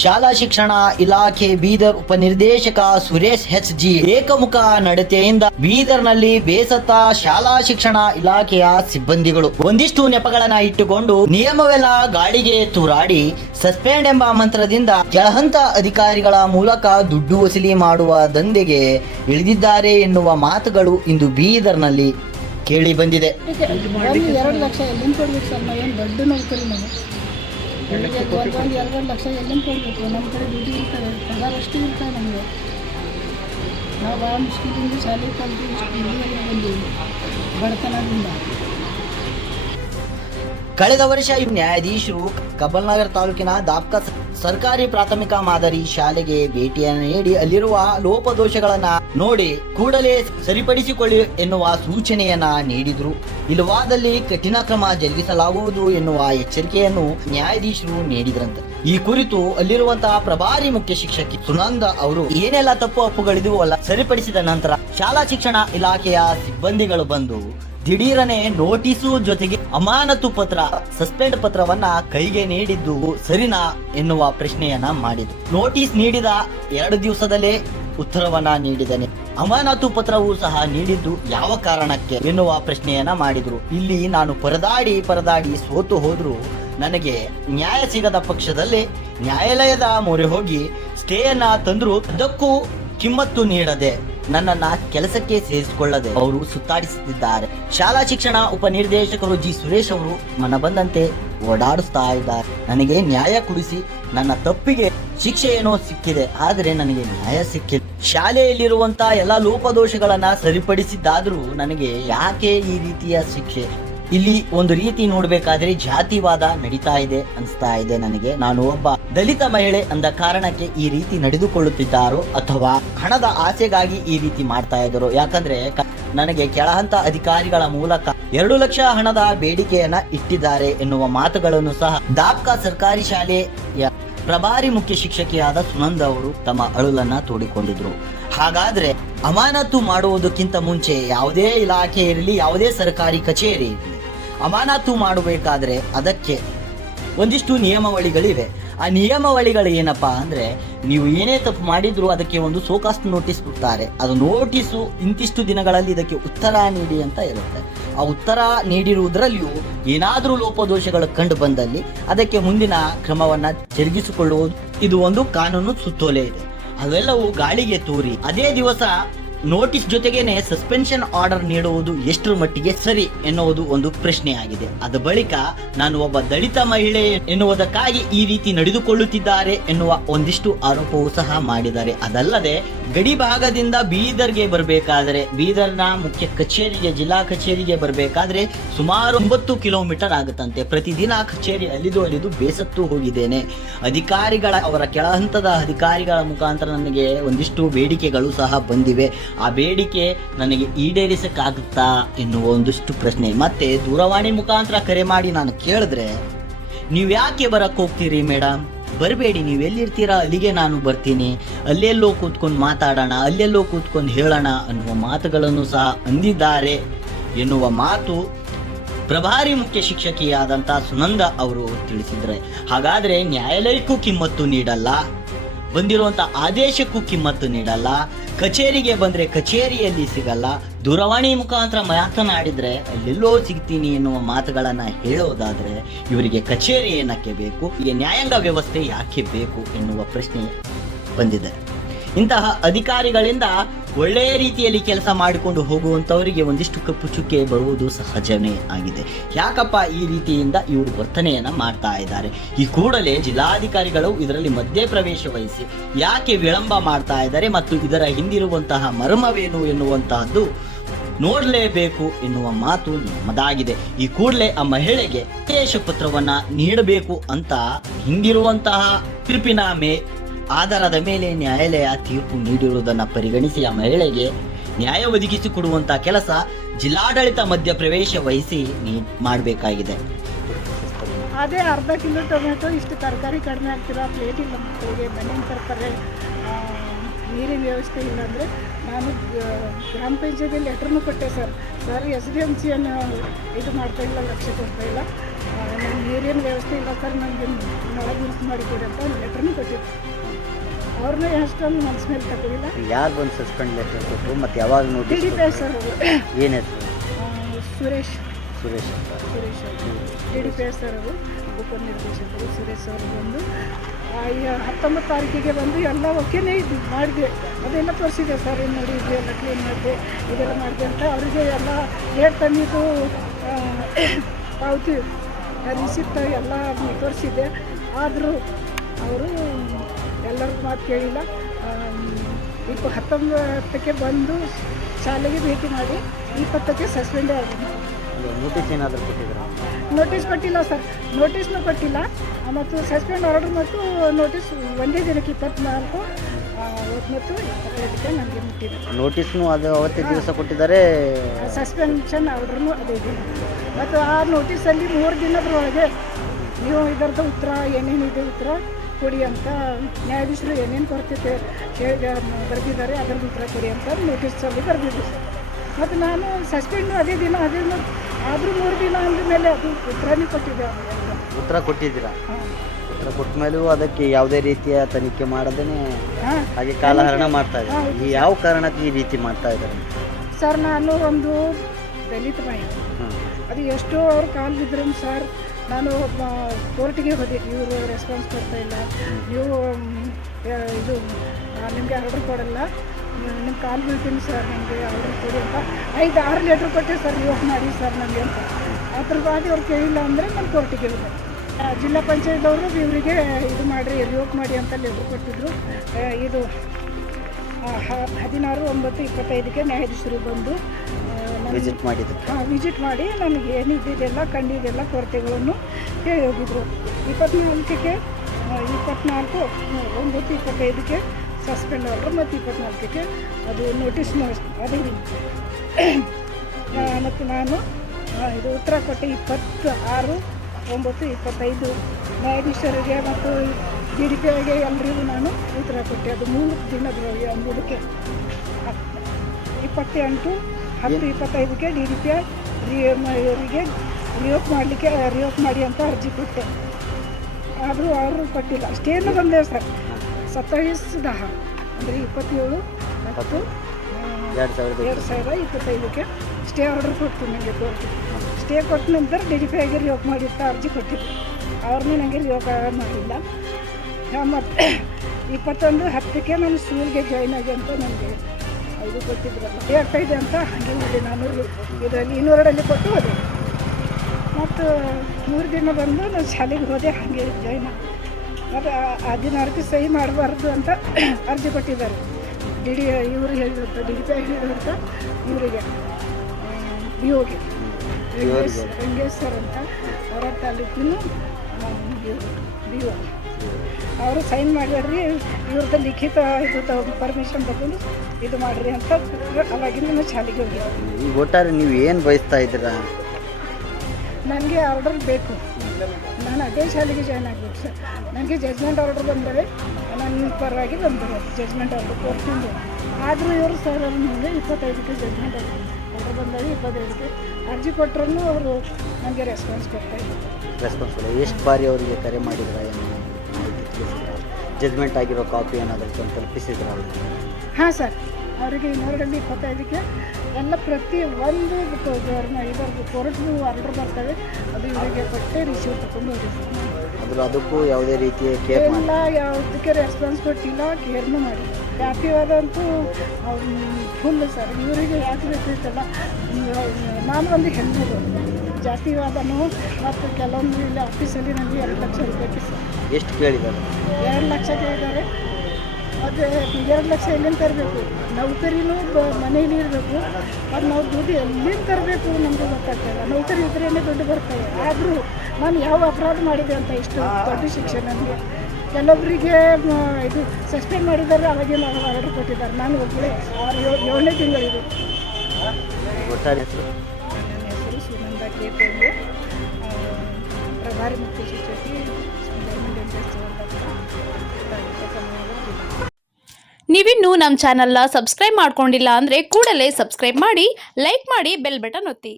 ಶಾಲಾ ಶಿಕ್ಷಣ ಇಲಾಖೆ ಬೀದರ್ ಉಪನಿರ್ದೇಶಕ ಸುರೇಶ್ ಎಚ್.ಜಿ ಏಕಮುಖ ನಡತೆಯಿಂದ ಬೀದರ್ನಲ್ಲಿ ಬೇಸತ್ತ ಶಾಲಾ ಶಿಕ್ಷಣ ಇಲಾಖೆಯ ಸಿಬ್ಬಂದಿಗಳು ಒಂದಿಷ್ಟು ನೆಪಗಳನ್ನ ಇಟ್ಟುಕೊಂಡು ನಿಯಮವೆಲ್ಲ ಗಾಳಿಗೆ ತೂರಾಡಿ ಸಸ್ಪೆಂಡ್ ಎಂಬ ಮಂತ್ರದಿಂದ ಕೆಳಹಂತ ಅಧಿಕಾರಿಗಳ ಮೂಲಕ ದುಡ್ಡು ವಸೂಲಿ ಮಾಡುವ ದಂಧೆಗೆ ಇಳಿದಿದ್ದಾರೆ ಎನ್ನುವ ಮಾತುಗಳು ಇಂದು ಬೀದರ್ನಲ್ಲಿ ಕೇಳಿ ಬಂದಿದೆ. 2 ಲಕ್ಷ ಎಲ್ಲಿಂದ ಕೊಡ್ಬೇಕು ಸರ್? ನಾವೇನು ದೊಡ್ಡ ನೌಕರಿ ನಾವು ಬೆಳಿಗ್ಗೆ 2 ಲಕ್ಷ ಎಲ್ಲಿಂದ ಕೊಡಬೇಕು? ನಮ್ಮ ಕಡೆ ದುಡ್ಡು ಇರ್ತವೆ, ಪಗಾರ ಅಷ್ಟು ಇರ್ತವೆ ನಮಗೆ. ನಾವು ಭಾಳ ಮುಷ್ಕಿಲಿಂದ ಶಾಲೆ ಕಲಿತು ಇಷ್ಟು ಇಲ್ಲಿವರೆಗೆ ಬಂದೀವಿ ಬಡತನದಿಂದ. ಕಳೆದ ವರ್ಷ ನ್ಯಾಯಾಧೀಶರು ಕಬ್ಬಲ್ನಗರ ತಾಲೂಕಿನ ದಾಪ್ಕಾ ಸರ್ಕಾರಿ ಪ್ರಾಥಮಿಕ ಮಾದರಿ ಶಾಲೆಗೆ ಭೇಟಿಯನ್ನು ನೀಡಿ ಅಲ್ಲಿರುವ ಲೋಪದೋಷಗಳನ್ನ ನೋಡಿ ಕೂಡಲೇ ಸರಿಪಡಿಸಿಕೊಳ್ಳಿ ಎನ್ನುವ ಸೂಚನೆಯನ್ನ ನೀಡಿದ್ರು. ಇಲ್ಲವಾದಲ್ಲಿ ಕಠಿಣ ಕ್ರಮ ಜರುಗಿಸಲಾಗುವುದು ಎನ್ನುವ ಎಚ್ಚರಿಕೆಯನ್ನು ನ್ಯಾಯಾಧೀಶರು ನೀಡಿದ್ರಂತೆ. ಈ ಕುರಿತು ಅಲ್ಲಿರುವಂತಹ ಪ್ರಭಾರಿ ಮುಖ್ಯ ಶಿಕ್ಷಕಿ ಸುನಂದ ಅವರು ಏನೆಲ್ಲ ತಪ್ಪು ಅಪ್ಪುಗಳಿದವಲ್ಲ ಸರಿಪಡಿಸಿದ ನಂತರ ಶಾಲಾ ಶಿಕ್ಷಣ ಇಲಾಖೆಯ ಸಿಬ್ಬಂದಿಗಳು ಬಂದು ದಿಢೀರನೆ ನೋಟಿಸು ಜೊತೆಗೆ ಅಮಾನತು ಪತ್ರ ಸಸ್ಪೆಂಡ್ ಪತ್ರವನ್ನ ಕೈಗೆ ನೀಡಿದ್ದು ಸರಿನಾ ಎನ್ನುವ ಪ್ರಶ್ನೆಯನ್ನ ಮಾಡಿದ್ರು. ನೋಟಿಸ್ ನೀಡಿದ 2 ದಿವಸದಲ್ಲೇ ಉತ್ತರವನ್ನ ನೀಡಿದನೆ. ಅಮಾನತು ಪತ್ರವೂ ಸಹ ನೀಡಿದ್ದು ಯಾವ ಕಾರಣಕ್ಕೆ ಎನ್ನುವ ಪ್ರಶ್ನೆಯನ್ನ ಮಾಡಿದ್ರು. ಇಲ್ಲಿ ನಾನು ಪರದಾಡಿ ಸೋತು ಹೋದ್ರು ನನಗೆ ನ್ಯಾಯ ಸಿಗದ ಪಕ್ಷದಲ್ಲಿ ನ್ಯಾಯಾಲಯದ ಮೊರೆ ಹೋಗಿ ಸ್ಟೇಯನ್ನ ತಂದ್ರು. ಅದಕ್ಕೂ ಕಿಮ್ಮತ್ತು ನೀಡದೆ ನನ್ನನ್ನ ಕೆಲಸಕ್ಕೆ ಸೇರಿಸಿಕೊಳ್ಳದೆ ಅವರು ಸುತ್ತಾಡಿಸುತ್ತಿದ್ದಾರೆ. ಶಾಲಾ ಶಿಕ್ಷಣ ಉಪನಿರ್ದೇಶಕರು ಜಿ ಸುರೇಶ್ ಅವರು ಮನ ಬಂದಂತೆ ಓಡಾಡಿಸ್ತಾ ಇದ್ದಾರೆ. ನನಗೆ ನ್ಯಾಯ ಕೊಡಿಸಿ, ನನ್ನ ತಪ್ಪಿಗೆ ಶಿಕ್ಷೆ ಏನೋ ಸಿಕ್ಕಿದೆ, ಆದರೆ ನನಗೆ ನ್ಯಾಯ ಸಿಕ್ಕಿದೆ. ಶಾಲೆಯಲ್ಲಿರುವಂತಹ ಎಲ್ಲ ಲೋಪದೋಷಗಳನ್ನ ಸರಿಪಡಿಸಿದ್ದಾದ್ರೂ ನನಗೆ ಯಾಕೆ ಈ ರೀತಿಯ ಶಿಕ್ಷೆ? ಇಲ್ಲಿ ಒಂದು ರೀತಿ ನೋಡ್ಬೇಕಾದ್ರೆ ಜಾತಿವಾದ ನಡೀತಾ ಇದೆ ಅನಿಸ್ತಾ ಇದೆ ನನಗೆ. ನಾನು ಒಬ್ಬ ದಲಿತ ಮಹಿಳೆ ಅಂದ ಕಾರಣಕ್ಕೆ ಈ ರೀತಿ ನಡೆದುಕೊಳ್ಳುತ್ತಿದ್ದಾರೋ ಅಥವಾ ಹಣದ ಆಸೆಗಾಗಿ ಈ ರೀತಿ ಮಾಡ್ತಾ ಇದ್ದಾರೋ? ಯಾಕಂದ್ರೆ ನನಗೆ ಕೆಳಹಂತ ಅಧಿಕಾರಿಗಳ ಮೂಲಕ 2 ಲಕ್ಷ ಹಣದ ಬೇಡಿಕೆಯನ್ನ ಇಟ್ಟಿದ್ದಾರೆ ಎನ್ನುವ ಮಾತುಗಳನ್ನು ಸಹ ದಾಪ್ಕಾ ಸರ್ಕಾರಿ ಶಾಲೆಯ ಪ್ರಭಾರಿ ಮುಖ್ಯ ಶಿಕ್ಷಕಿಯಾದ ಸುನಂದ ಅವರು ತಮ್ಮ ಅಳುಲನ್ನ ತೋಡಿಕೊಂಡಿದ್ರು. ಹಾಗಾದ್ರೆ ಅಮಾನತು ಮಾಡುವುದಕ್ಕಿಂತ ಮುಂಚೆ ಯಾವುದೇ ಇಲಾಖೆ ಇರಲಿ, ಯಾವುದೇ ಸರ್ಕಾರಿ ಕಚೇರಿ ಇರಲಿ, ಅಮಾನತು ಮಾಡಬೇಕಾದ್ರೆ ಅದಕ್ಕೆ ಒಂದಿಷ್ಟು ನಿಯಮಾವಳಿಗಳಿವೆ. ಆ ನಿಯಮಾವಳಿಗಳು ಏನಪ್ಪಾ ಅಂದ್ರೆ, ನೀವು ಏನೇ ತಪ್ಪು ಮಾಡಿದ್ರು ಅದಕ್ಕೆ ಒಂದು ಸೋಕಾಸ್ಟ್ ನೋಟಿಸ್ ಕೊಡ್ತಾರೆ. ಅದು ನೋಟಿಸು ಇಂತಿಷ್ಟು ದಿನಗಳಲ್ಲಿ ಇದಕ್ಕೆ ಉತ್ತರ ನೀಡಿ ಅಂತ ಇರುತ್ತೆ. ಆ ಉತ್ತರ ನೀಡಿರುವುದರಲ್ಲಿಯೂ ಏನಾದರೂ ಲೋಪದೋಷಗಳು ಕಂಡು ಬಂದಲ್ಲಿ ಅದಕ್ಕೆ ಮುಂದಿನ ಕ್ರಮವನ್ನ ಜರುಗಿಸಿಕೊಳ್ಳುವುದು ಇದು ಒಂದು ಕಾನೂನು ಸುತ್ತೋಲೆ ಇದೆ. ಅವೆಲ್ಲವೂ ಗಾಳಿಗೆ ತೂರಿ ಅದೇ ದಿವಸ ನೋಟಿಸ್ ಜೊತೆಗೇನೆ ಸಸ್ಪೆನ್ಷನ್ ಆರ್ಡರ್ ನೀಡುವುದು ಎಷ್ಟರ ಮಟ್ಟಿಗೆ ಸರಿ ಎನ್ನುವುದು ಒಂದು ಪ್ರಶ್ನೆಯಾಗಿದೆ. ಅದ ಬಳಿಕ ನಾನು ಒಬ್ಬ ದಲಿತ ಮಹಿಳೆ ಎನ್ನುವುದಕ್ಕಾಗಿ ಈ ರೀತಿ ನಡೆದುಕೊಳ್ಳುತ್ತಿದ್ದಾರೆ ಎನ್ನುವ ಒಂದಿಷ್ಟು ಆರೋಪವೂ ಸಹ ಮಾಡಿದ್ದಾರೆ. ಅದಲ್ಲದೆ ಗಡಿ ಭಾಗದಿಂದ ಬೀದರ್ಗೆ ಬರಬೇಕಾದ್ರೆ, ಬೀದರ್ನ ಮುಖ್ಯ ಕಚೇರಿಗೆ, ಜಿಲ್ಲಾ ಕಚೇರಿಗೆ ಬರಬೇಕಾದ್ರೆ ಸುಮಾರು 9 ಕಿಲೋಮೀಟರ್ ಆಗುತ್ತಂತೆ. ಪ್ರತಿದಿನ ಕಚೇರಿ ಅಲಿದು ಬೇಸತ್ತು ಹೋಗಿದ್ದೇನೆ. ಅವರ ಕೆಳಹಂತದ ಅಧಿಕಾರಿಗಳ ಮುಖಾಂತರ ನನಗೆ ಒಂದಿಷ್ಟು ಬೇಡಿಕೆಗಳು ಸಹ ಬಂದಿವೆ. ಆ ಬೇಡಿಕೆ ನನಗೆ ಈಡೇರಿಸಕ್ಕಾಗುತ್ತಾ ಎನ್ನುವ ಒಂದಿಷ್ಟು ಪ್ರಶ್ನೆ. ಮತ್ತೆ ದೂರವಾಣಿ ಮುಖಾಂತರ ಕರೆ ಮಾಡಿ ನಾನು ಕೇಳಿದ್ರೆ, ನೀವು ಯಾಕೆ ಬರಕ್ ಹೋಗ್ತೀರಿ ಮೇಡಮ್? ಬರಬೇಡಿ, ನೀವು ಎಲ್ಲಿರ್ತೀರಾ ಅಲ್ಲಿಗೆ ನಾನು ಬರ್ತೀನಿ, ಅಲ್ಲೆಲ್ಲೋ ಕೂತ್ಕೊಂಡು ಮಾತಾಡೋಣ, ಅಲ್ಲೆಲ್ಲೋ ಕೂತ್ಕೊಂಡು ಹೇಳೋಣ ಅನ್ನುವ ಮಾತುಗಳನ್ನು ಸಹ ಅಂದಿದ್ದಾರೆ ಎನ್ನುವ ಮಾತು ಪ್ರಭಾರಿ ಮುಖ್ಯ ಶಿಕ್ಷಕಿಯಾದಂಥ ಸುನಂದ ಅವರು ತಿಳಿಸಿದ್ರೆ. ಹಾಗಾದ್ರೆ ನ್ಯಾಯಾಲಯಕ್ಕೂ ಕಿಮ್ಮತ್ತು ನೀಡಲ್ಲ, ಬಂದಿರುವಂಥ ಆದೇಶಕ್ಕೂ ಕಿಮ್ಮತ್ತು ನೀಡಲ್ಲ, ಕಚೇರಿಗೆ ಬಂದರೆ ಕಚೇರಿಯಲ್ಲಿ ಸಿಗಲ್ಲ, ದೂರವಾಣಿ ಮುಖಾಂತರ ಮಾತನಾಡಿದರೆ ಅಲ್ಲೆಲ್ಲೋ ಸಿಗ್ತೀನಿ ಎನ್ನುವ ಮಾತುಗಳನ್ನು ಹೇಳೋದಾದರೆ ಇವರಿಗೆ ಕಚೇರಿ ಏನಕ್ಕೆ ಬೇಕು? ಈ ನ್ಯಾಯಾಂಗ ವ್ಯವಸ್ಥೆ ಯಾಕೆ ಬೇಕು ಎನ್ನುವ ಪ್ರಶ್ನೆ ಬಂದಿದೆ. ಇಂತಹ ಅಧಿಕಾರಿಗಳಿಂದ ಒಳ್ಳೆಯ ರೀತಿಯಲ್ಲಿ ಕೆಲಸ ಮಾಡಿಕೊಂಡು ಹೋಗುವಂಥವರಿಗೆ ಒಂದಿಷ್ಟು ಕಪ್ಪು ಚುಕ್ಕೆ ಬರುವುದು ಸಹಜವೇ ಆಗಿದೆ. ಯಾಕಪ್ಪ ಈ ರೀತಿಯಿಂದ ಇವರು ವರ್ತನೆಯನ್ನ ಮಾಡ್ತಾ ಇದ್ದಾರೆ? ಈ ಕೂಡಲೇ ಜಿಲ್ಲಾಧಿಕಾರಿಗಳು ಇದರಲ್ಲಿ ಮಧ್ಯೆ ಪ್ರವೇಶ ವಹಿಸಿ ಯಾಕೆ ವಿಳಂಬ ಮಾಡ್ತಾ ಇದ್ದಾರೆ ಮತ್ತು ಇದರ ಹಿಂದಿರುವಂತಹ ಮರ್ಮವೇನು ಎನ್ನುವಂತಹದ್ದು ನೋಡಲೇಬೇಕು ಎನ್ನುವ ಮಾತು ನಮ್ಮದಾಗಿದೆ. ಈ ಕೂಡಲೇ ಆ ಮಹಿಳೆಗೆ ಆದೇಶ ಪತ್ರವನ್ನ ನೀಡಬೇಕು ಅಂತ ಹಿಂದಿರುವಂತಹ ತೀರ್ಪಿನ ಆಧಾರದ ಮೇಲೆ ನ್ಯಾಯಾಲಯ ತೀರ್ಪು ನೀಡಿರುವುದನ್ನು ಪರಿಗಣಿಸಿ ಆ ಮಹಿಳೆಗೆ ನ್ಯಾಯ ಒದಗಿಸಿಕೊಡುವಂತಹ ಕೆಲಸ ಜಿಲ್ಲಾಡಳಿತ ಮಧ್ಯ ಪ್ರವೇಶ ವಹಿಸಿ ಮಾಡಬೇಕಾಗಿದೆ. ಅದೇ ಅರ್ಧ ಕಿಲೋ ಟೊಮೆಟೊ ಇಷ್ಟು ತರಕಾರಿ ಕಡಿಮೆ ಆಗ್ತಿರೋ ಪ್ಲೇಟ್ ಇಲ್ಲ ಮಕ್ಕಳಿಗೆ, ಮಣ್ಣಿನ ತರಕಾರಿ, ನೀರಿನ ವ್ಯವಸ್ಥೆ ಇಲ್ಲ ಅಂದರೆ ನಾನು ಗ್ರಾಮ ಪಂಚಾಯತಿಯಲ್ಲಿ ಲೆಟ್ರನ್ನು ಕೊಟ್ಟೆ ಸರ್. SDMC ಇದು ಮಾಡ್ತಾಯಿಲ್ಲ, ಲಕ್ಷ್ಯ ಕೊಡ್ತಾಯಿಲ್ಲ, ನನ್ನ ನೀರಿನ ವ್ಯವಸ್ಥೆ ಇಲ್ಲ ಸರ್, ನನಗೆ ನಳ ದುರಸ್ತಿ ಮಾಡಿಕೊಡಿ ಅಂತ ಲೆಟ್ರನ್ನು ಕೊಟ್ಟಿದ್ರು. ಅವ್ರನ್ನ ಅಷ್ಟೊಂದು ಮನಸ್ಸು ಮೇಲೆ ತಗೊಳ್ಳಿಲ್ಲ. ಯಾರು ಬಂದು ಸಸ್ಪೆಂಡ್ ಲೆಟರ್ ಕೊಟ್ಟರು ಮತ್ತು ಯಾವಾಗ ನೋಟಿಸ್ DDP ಸರ್ ಅವರು ಏನು ಹೆಸರು? ಸುರೇಶ್ ಅಂತ. DDP ಸರ್ ಅವರು ಉಪನಿರ್ದೇಶಕರು ಸುರೇಶ್ ಅವರು ಬಂದು 19 ತಾರೀಕಿಗೆ ಬಂದು ಎಲ್ಲ ಓಕೆನೇ ಇದು ಮಾಡಿದೆ, ಅದೆಲ್ಲ ತೋರಿಸಿದೆ ಸರ್. ಏನು ನೋಡಿ ಇದೆಲ್ಲ ಕ್ಲೀನ್ ಮಾಡಿದೆ, ಇದೆಲ್ಲ ಮಾಡಿದೆ ಅಂತ ಅವರಿಗೆ ಎಲ್ಲ ಡೇಟ್ ತಂದಿದ್ದು ಪಾವತಿ ರಿಸಿಪ್ಟ್ ಎಲ್ಲ ತೋರಿಸಿದ್ದೆ. ಆದರೂ ಅವರು ಎಲ್ಲರ ಮಾತು ಕೇಳಿಲ್ಲ. 19ಕ್ಕೆ ಬಂದು ಶಾಲೆಗೆ ಭೇಟಿ ಮಾಡಿ 20ಕ್ಕೆ ಸಸ್ಪೆಂಡೇ ಆಗಿದೆ. ನೋಟಿಸ್ ಏನಾದರೂ ಕೊಟ್ಟಿದ್ರು? ನೋಟಿಸ್ ಕೊಟ್ಟಿಲ್ಲ ಸರ್, ನೋಟಿಸ್ನೂ ಕೊಟ್ಟಿಲ್ಲ. ಮತ್ತು ಸಸ್ಪೆಂಡ್ ಆರ್ಡರ್ ಮತ್ತು ನೋಟಿಸ್ ಒಂದೇ ದಿನಕ್ಕೆ 24 ಮತ್ತು 25ಕ್ಕೆ ನನಗೆ ಮುಟ್ಟಿದೆ. ನೋಟಿಸ್ನು ಅದು ಅವತ್ತೇ ದಿವಸ ಕೊಟ್ಟಿದ್ದಾರೆ, ಸಸ್ಪೆನ್ಷನ್ ಆರ್ಡ್ರೂ ಅದೇ ದಿನ. ಮತ್ತು ಆ ನೋಟಿಸಲ್ಲಿ 3 ದಿನದೊಳಗೆ ನೀವು ಇದರದ್ದು ಉತ್ತರ ಏನೇನಿದೆ ಉತ್ತರ ಕೊಡಿ ಅಂತ ನ್ಯಾಯಾಧೀಶರು ಏನೇನು ಕೊಡ್ತಿದ್ದೆ ಬರೆದಿದ್ದಾರೆ ಅದರದ್ದು ಉತ್ತರ ಕೊಡಿ ಅಂತ ನೋಟಿಸಲ್ಲಿ ಬರೆದಿದ್ದೆ ಸರ್. ಮತ್ತು ನಾನು ಸಸ್ಪೆಂಡು ಅದೇ ದಿನ ಆದರೂ 3 ದಿನ ಅಂದ ಮೇಲೆ ಅದು ಉತ್ತರನೇ ಕೊಟ್ಟಿದ್ದೆ. ಉತ್ತರ ಕೊಟ್ಟಿದ್ದೀರಾ? ಉತ್ತರ ಕೊಟ್ಟ ಮೇಲೂ ಅದಕ್ಕೆ ಯಾವುದೇ ರೀತಿಯ ತನಿಖೆ ಮಾಡದೇ ಹಾಗೆ ಕಾಲಹರಣ ಮಾಡ್ತಾ ಇದ್ದಾರೆ. ಯಾವ ಕಾರಣಕ್ಕೆ ಈ ರೀತಿ ಮಾಡ್ತಾ ಇದ್ದಾರೆ ಸರ್? ನಾನು ಒಂದು ದಲಿತ ಮಹಿಳೆ, ಅದು ಎಷ್ಟೋ ಅವ್ರ ಕಾಲು ಬಿದ್ದರೂ ಸರ್ ನಾನು ಕೋರ್ಟಿಗೆ ಹೋದೆ. ಇವರು ರೆಸ್ಪಾನ್ಸ್ ಕೊಡ್ತಾ ಇಲ್ಲ, ನೀವು ಇದು ನಿಮಗೆ ಆರ್ಡರ್ ಕೊಡಲ್ಲ, ನಿಮ್ಮ ಕಾಲು ಬೀಳ್ತೀನಿ ಸರ್, ನನಗೆ ಆರ್ಡರ್ ಕೊಡಿ ಅಂತ 5-6 ಲೆಟ್ರ್ ಕೊಟ್ಟೆ ಸರ್, ರಿವೋಕ್ ಮಾಡಿ ಸರ್ ನನಗೆ ಅಂತ. ಅದ್ರ ಬಾದಿ ಅವ್ರು ಕೇಳಿಲ್ಲ ಅಂದರೆ ನಾನು ಕೋರ್ಟಿಗೆ ಹೋದೆ. ಜಿಲ್ಲಾ ಪಂಚಾಯತ್ ಅವರು ಇವರಿಗೆ ಇದು ಮಾಡಿರಿ ರಿವೋಕ್ ಮಾಡಿ ಅಂತ ಲೆಟ್ರ್ ಕೊಟ್ಟಿದ್ರು. ಇದು 16/9/25ಕ್ಕೆ ನ್ಯಾಯಾಧೀಶರು ಬಂದು ವಿಸಿಟ್ ಮಾಡಿದ್ರು. ವಿಸಿಟ್ ಮಾಡಿ ನನಗೆ ಏನಿದ್ದೆಲ್ಲ ಕಂಡಿದ್ದೆಲ್ಲ ಕೊರತೆಗಳನ್ನು ಹೇಳಿ ಹೋಗಿದ್ರು. 24ಕ್ಕೆ 24/9/25ಕ್ಕೆ ಸಸ್ಪೆಂಡ್ ಆರ್ಡ್ರ್ ಮತ್ತು 24ಕ್ಕೆ ಅದು ನೋಟಿಸ್ನು ಅದೇ ಮತ್ತು ನಾನು ಇದು ಉತ್ತರ ಕೊಟ್ಟೆ 26/9/25 ನ್ಯಾಯಾಧೀಶರಿಗೆ ಮತ್ತು DDPಗೆ ಎಲ್ಲರಿಗೂ ನಾನು ಉತ್ತರ ಕೊಟ್ಟೆ. ಅದು 3 ದಿನದೊಳಗೆ ಅಂಬುದಕ್ಕೆ 28/10/25ಕ್ಕೆ DDP ಇವರಿಗೆ ರಿವೋಕ್ ಮಾಡಿ ಅಂತ ಅರ್ಜಿ ಕೊಟ್ಟೆ. ಆದರೂ ಅವರು ಕೊಟ್ಟಿಲ್ಲ. ಸ್ಟೇನು ಬಂದೆ ಸರ್ 27/10 ಅಂದರೆ 27/10/2025ಕ್ಕೆ ಸ್ಟೇ ಆರ್ಡರ್ ಕೊಟ್ಟು ನನಗೆ ಕೋರ್ಟ್ ಸ್ಟೇ ಕೊಟ್ಟ ನಂತರ DDPಗೆ ರಿವೋಕ್ ಮಾಡಿ ಅಂತ ಅರ್ಜಿ ಕೊಟ್ಟಿದ್ದೆ. ಅವ್ರನ್ನೂ ನನಗೆ ರಿವೋಕ್ ಮಾಡಿಲ್ಲ. ಮತ್ತು 21/10ಕ್ಕೆ ನಾನು ಸ್ಕೂಲ್ಗೆ ಜಾಯ್ನ್ ಆಗಿ ಅಂತ ನನಗೆ ಇದು ಕೊಟ್ಟಿದ್ರಲ್ಲ ಆಗ್ತಾಯಿದೆ ಅಂತ ಹಾಗೆ ಹೋದೆ. ನಾನು ಇದರಲ್ಲಿ 200 ಕೊಟ್ಟು ಹೋದೆ. ಮತ್ತು 3 ದಿನ ಬಂದು ನಾನು ಶಾಲೆಗೆ ಹೋದೆ, ಹಾಗೆ ಜಾಯ್ನ್ ಆಗಿ. ಮತ್ತು 16ಕ್ಕೆ ಸಹಿ ಮಾಡಬಾರ್ದು ಅಂತ ಅರ್ಜಿ ಕೊಟ್ಟಿದ್ದಾರೆ. ಇವರು ಹೇಳಿದಂಥ DDP ಹೇಳಿದಂಥ ಇವರಿಗೆ BOಗೆ ರಂಗೇಶ್ ಸರ್ ಅಂತ ಅವರ ತಾಲೂಕಿನ BO ಅವರು ಸೈನ್ ಮಾಡಿದ್ರಿ, ಇವ್ರದ್ದು ಲಿಖಿತ ಇದು ಪರ್ಮಿಷನ್ ತಗೊಂಡು ಇದು ಮಾಡಿರಿ ಅಂತ. ಅವಾಗಿಂದ ನಾನು ಶಾಲೆಗೆ ಹೋಗಿದ್ದೆ. ಈಗ ಒಟ್ಟಾರೆ ನೀವು ಏನು ಬಯಸ್ತಾ ಇದ್ದೀರಾ? ನನಗೆ ಆರ್ಡರ್ ಬೇಕು, ನಾನು ಅದೇ ಶಾಲೆಗೆ ಜಾಯ್ನ್ ಆಗಬೇಕು ಸರ್. ನನಗೆ ಜಜ್ಮೆಂಟ್ ಆರ್ಡರ್ ಬಂದರೆ ನನ್ನ ಪರವಾಗಿ ಬಂದರು ಜಜ್ಮೆಂಟ್ ಆರ್ಡರ್ ಕೊಡ್ತೀನಿ. ಆದರೂ ಇವರು ಸರ್ ನನಗೆ 25ಕ್ಕೆ ಜಜ್ಮೆಂಟ್ ಆರ್ಡರ್ ಬಂದಾಗ 25ಕ್ಕೆ ಅರ್ಜಿ ಕೊಟ್ಟರು ಅವರು ನನಗೆ ರೆಸ್ಪಾನ್ಸ್ ಕೊಡ್ತಾಯಿದ್ದಾರೆ. ರೆಸ್ಪಾನ್ಸ್ ಎಷ್ಟು ಬಾರಿ ಅವರಿಗೆ ಕರೆ ಮಾಡಿದ್ರೆ ಜಜ್ಮೆಂಟ್ ಆಗಿರೋ ಕಾಪಿ ಏನಾದರೂ ತಲುಪಿಸಿದ್ರೆ ಅವ್ರಿಗೆ? ಹಾಂ ಸರ್, ಅವರಿಗೆ 225ಕ್ಕೆ ಎಲ್ಲ ಪ್ರತಿ ಒಂದು ಇದರದ್ದು ಕೋರ್ಟ್ಗೂ ಆರ್ಡರ್ ಬರ್ತವೆ, ಅದು ಇವರಿಗೆ ಕೊಟ್ಟೆ ರಿಸೀವ್ ತಗೊಂಡು ಹೋಗಿ. ಅದಕ್ಕೂ ಯಾವುದೇ ರೀತಿಯ ಕೇರ್ ಎಲ್ಲ ಯಾವುದಕ್ಕೆ ರೆಸ್ಪಾನ್ಸ್ ಕೊಟ್ಟಿಲ್ಲ, ಕೇರ್ನೂ ಮಾಡಿ. ಜಾತಿವಾದಂತೂ ಫುಲ್ ಸರ್. ಇವರಿಗೆ ಯಾಕೆ ಬೇಕಿತ್ತಲ್ಲ, ನಾನು ಒಂದು ಹೆಣ್ಣು ಜಾತಿವಾದನು ಮತ್ತು ಕೆಲವೊಂದು ಇಲ್ಲಿ ಆಫೀಸಲ್ಲಿ ನನಗೆ 2 ಲಕ್ಷ ರೂಪಾಯಿ ಸರ್. ಎಷ್ಟು ಕೇಳಿದ್ದಾರೆ? 2 ಲಕ್ಷ ಕೇಳಿದ್ದಾರೆ. ಮತ್ತು 2 ಲಕ್ಷ ಎಲ್ಲಿಂದ ತರಬೇಕು? ನೌಕರಿನೂ ಮನೇಲಿ ಇರಬೇಕು, ಅದು ನಾವು ದುಡ್ಡು ಎಲ್ಲಿಂದ ತರಬೇಕು ನಮಗೂ ಗೊತ್ತಾಗ್ತಾಯಿಲ್ಲ. ನೌಕರಿ ಇದ್ರೇ ದುಡ್ಡು ಬರ್ತವೆ. ಆದರೂ ನಾನು ಯಾವ ಅಪರಾಧ ಮಾಡಿದೆ ಅಂತ ಇಷ್ಟು ದೊಡ್ಡ ಶಿಕ್ಷೆ ನನಗೆ. ಕೆಲವೊಬ್ಬರಿಗೆ ಇದು ಸಸ್ಪೆಂಡ್ ಮಾಡಿದ್ದಾರೆ, ಅವಾಗೇನು ಆರ್ಡರ್ ಕೊಟ್ಟಿದ್ದಾರೆ. ನಾನು ಒಬ್ಬಳೇ 7ನೇ ತಿಂಗಳಿದೆ. ಒಟ್ಟಾರೆ ಹೆಸರು? ನನ್ನ ಹೆಸರು ಸುನಂದ ಕೇತಂಗೆ, ಪ್ರಭಾರಿ ಮುಖ್ಯ ಶಿಕ್ಷಕಿ ನೀವಿನ್ನೂ ನಮ್ಮ ಚಾನಲ್ನ ಸಬ್ಸ್ಕ್ರೈಬ್ ಮಾಡ್ಕೊಂಡಿಲ್ಲ ಅಂದರೆ ಕೂಡಲೇ ಸಬ್ಸ್ಕ್ರೈಬ್ ಮಾಡಿ, ಲೈಕ್ ಮಾಡಿ, ಬೆಲ್ ಬಟನ್ ಒತ್ತಿ.